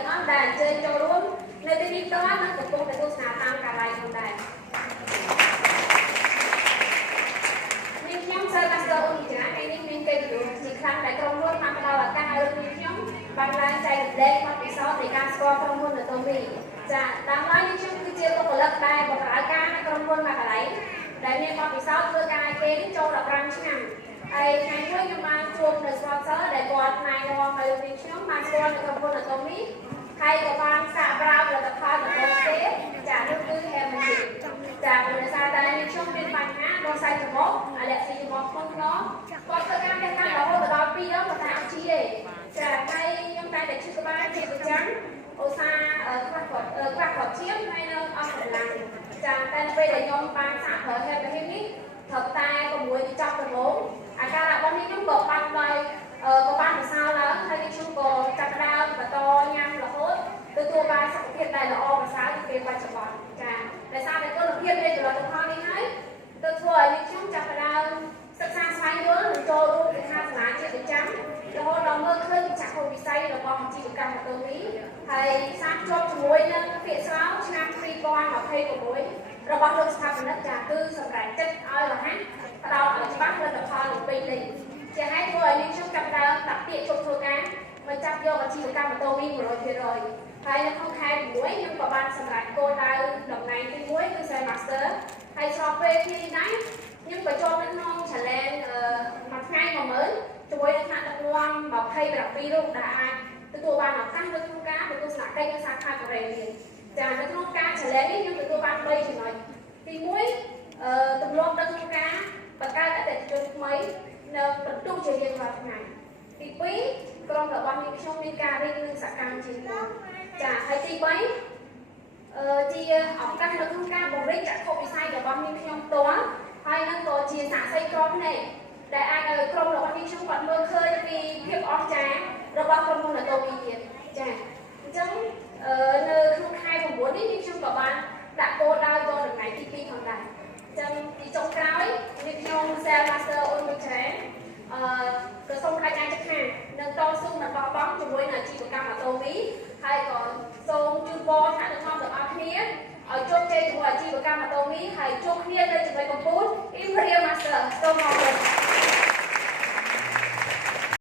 ទាំងអស់ដែលអញ្ជើញចូលរួមនៅទីនេះផ្ទាល់និងកំពុងតែទស្សនាតាមការ live ផងដែរនាងខ្ញុំសិលមាស្ទ័រអូនវិជ្ជាថ្ងៃនេះមានកិត្តិយសជាខ្លាំងដែលក្រុមហ៊ុនបានផ្ដល់ឱកាសឲ្យនាងខ្ញុំបានឡើងចែករំលែកបទពិសោធន៍នៃការស្គាល់ក្រុមហ៊ុននៅទីនេះចាតាមហើយនាងខ្ញុំគឺជាបុគ្គលិកដែលបម្រើការនៅក្រុមហ៊ុនមកកន្លែងដែលមានបទពិសោធន៍ធ្វើការគេចូល15ឆ្នាំហើយថ្ងៃមួយខ្ញុំបានជួបនៅ sponsor ដែលគាត់ណែនាំឲ្យនាងខ្ញុំបានស្គាល់នៅក្រុមហ៊ុននៅទីនេះហើយក៏បានសាកប្រើផលិតផលរបស់គេចានោះគឺ Harmony ចាដោយសារតែនាងខ្ញុំមានបញ្ហាដោះស្រាយច្រមុះអាឡែស៊ីច្រមុះក្នុងគាត់ធ្វើការទាំងការរហូតដល់2ដងប៉ុន្តែអត់ជាទេចាហើយខ្ញុំតែឈឺក្បាលជាប្រចាំឧស្សាហ៍ខ្វះគាត់ឈាមហើយនៅអស់កម្លាំងចាតែពេលដែលខ្ញុំបានសាកប្រើ Harmony នេះត្រឹមតែ6ទីចប់ដំបូងអាការៈរបស់នេះខ្ញុំក៏បានដោយក៏បានប្រសើរឡើងហើយខ្ញុំក៏ចាប់ផ្ដើមបន្តញ៉ាំរហូតទទួលបានសុខភាពដែលល្អប្រសើរពីពេលបច្ចុប្បន្នចាដោយសារតែគុណភាពនៃផលិតផលនេះហើយទៅធ្វើឲ្យខ្ញុំចាប់ផ្ដើមសិក្សាស្វែងយល់និងចូលរួមសិក្ខាសាលាជាប្រចាំរហូតដល់មើលឃើញចក្ខុវិស័យរបស់អាជីវកម្មម៉ូតូនេះហើយសាកជាប់ជាមួយនឹងពាក្យស្លោកឆ្នាំ2026របស់លោកស្ថាបនិកចាគឺសម្រាប់ចិត្តឲ្យរហ័សផ្ដោតឲ្យច្បាស់ផលិតផលនឹងពេញលេញជាហេតុធ្វើឲ្យខ្ញុំចាប់ផ្ដើមដាក់ពាក្យជប់ធ្វើការមកចាប់យកអាជីវកម្មម៉ូតូនេះ 100% ហើយនៅក្នុងខែ6ខ្ញុំក៏បានសម្រេចគោលដៅតំណែងទី1គឺ Sales Master ហើយស្របពេលនេះដែរខ្ញុំក៏ចូលនៅក្នុង challenge មួយថ្ងៃ10000ជាមួយនឹងថ្នាក់ដឹកនាំ27រូបដែលអាចទទួលបានឱកាសនៅក្នុងការទៅទស្សនកិច្ចនៅសាខាកូរ៉េនេះចានៅក្នុងការ challenge នេះខ្ញុំទទួលបាន3ចំណុចទី1ទម្លាប់នៅក្នុងការបង្កើតអតិថិជនថ្មីនៅបន្ទុកជារៀងរាល់ថ្ងៃទី2ក្រុមរបស់នាងខ្ញុំមានការរៀននិងសកម្មជាងមុនចាហើយទី3ជាឱកាសនៅក្នុងការបង្រៀនចក្ខុវិស័យរបស់នាងខ្ញុំផ្ទាល់ហើយនឹងក៏ជាសាក្សីក្រភ្នែកដែលអាចឲ្យក្រុមរបស់នាងខ្ញុំគាត់មើលឃើញពីភាពអស្ចារ្យរបស់ក្រុមហ៊ុន Atomy ទៀតចាអញ្ចឹងនៅក្នុងខែ9នេះនាងខ្ញុំក៏បានដាក់គោលដៅយកតំណែងទី2ផងដែរអញ្ចឹងទីចុងក្រោយនាងខ្ញុំ Sales Master អូនមួយច្រើនក៏សូមខ្លាចអាចចិត្តថានឹងតស៊ូនឹងបោះបង់ជាមួយនឹងអាជីវកម្មម៉ូតូនេះហើយក៏សូមជូនពរថ្នាក់ដឹកនាំទាំងអស់គ្នាឲ្យជោគជ័យជាមួយអាជីវកម្មម៉ូតូនេះហើយជួបគ្នានៅចំណុចកំពូល Imperial Master សូមអរគុណ